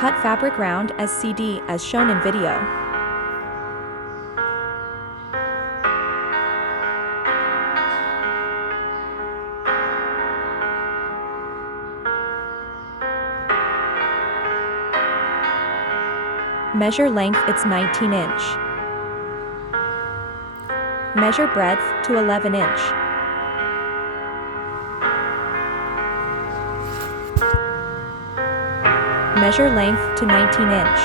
Cut fabric round as CD as shown in video. Measure length, it's 19 inch. Measure breadth to 11 inch. Measure length to 19 inch.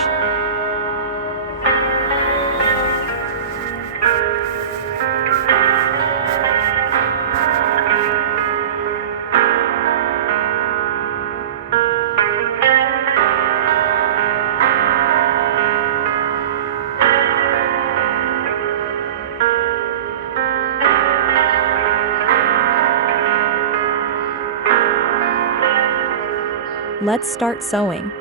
Let's start sewing.